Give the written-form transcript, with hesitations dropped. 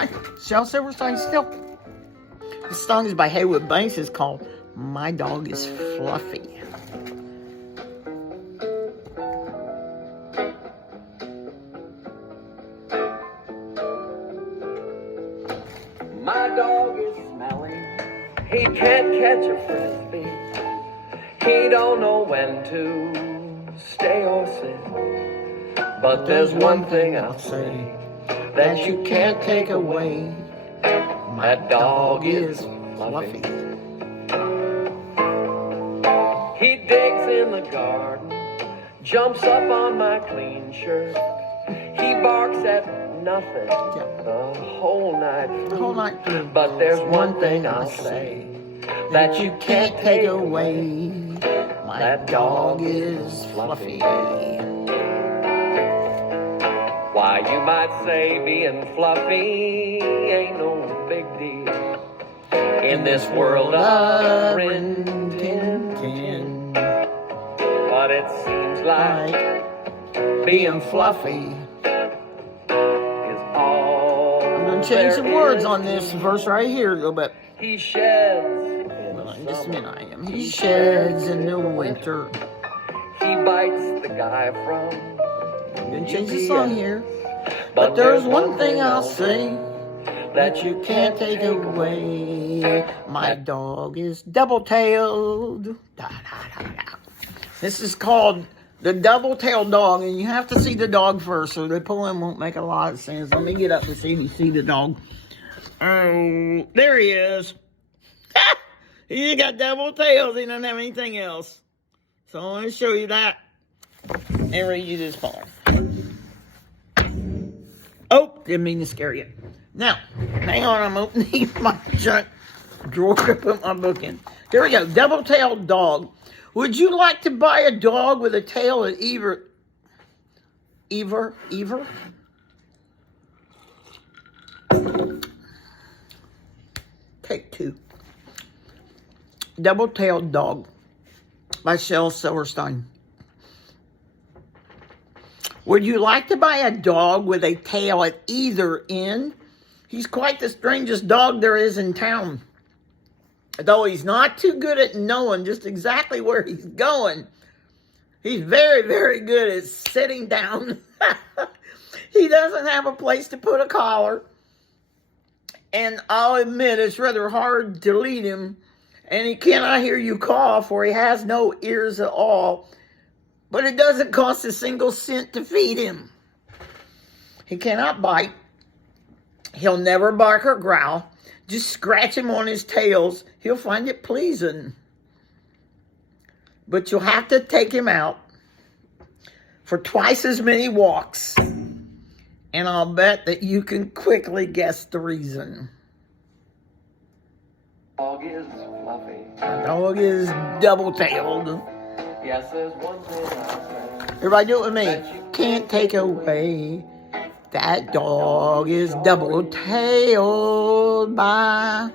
Hi, Shel Silverstein still. The song is by Haywood Banks. It's called My Dog is Fluffy. My dog is smelly. He can't catch a frisbee. He don't know when to stay or sit. But there's one thing I'll say that you can't take away. My dog is fluffy. He digs in the garden, jumps up on my clean shirt. He barks at nothing the whole night through. But there's one thing I'll say that you can't take away. My dog is fluffy. Why, you might say being fluffy ain't no big deal in this world of Rin Tin Tin. But it seems like being fluffy is all. I'm going to change some words on this verse right here a little bit. He sheds in the Just a summer. minute, I am. He sheds in the winter. He bites the guy from I'm going to change the song here. But there's one thing I'll say that you can't take away. My dog is double-tailed. Da, da, da, da. This is called the double-tailed dog, and you have to see the dog first, so the poem won't make a lot of sense. Let me get up and see if you see the dog. Oh, there he is. He got double tails. He doesn't have anything else. So I want to show you that and read you this poem. Oh, didn't mean to scare you. Now, hang on, I'm opening my junk drawer to put my book in. Here we go. Double-tailed dog. Would you like to buy a dog with a tail at either? Take two. Double-tailed dog by Shel Silverstein. Would you like to buy a dog with a tail at either end? He's quite the strangest dog there is in town. Though he's not too good at knowing just exactly where he's going, he's very, very good at sitting down. He doesn't have a place to put a collar. And I'll admit it's rather hard to lead him. And he cannot hear you cough, for he has no ears at all. But it doesn't cost a single cent to feed him. He cannot bite. He'll never bark or growl. Just scratch him on his tails. He'll find it pleasing. But you'll have to take him out for twice as many walks. And I'll bet that you can quickly guess the reason. dog is fluffy. My dog is double-tailed. Yes, there's one thing I'll say. Everybody do it with me. Can't take away. That dog is double-tailed. Bye.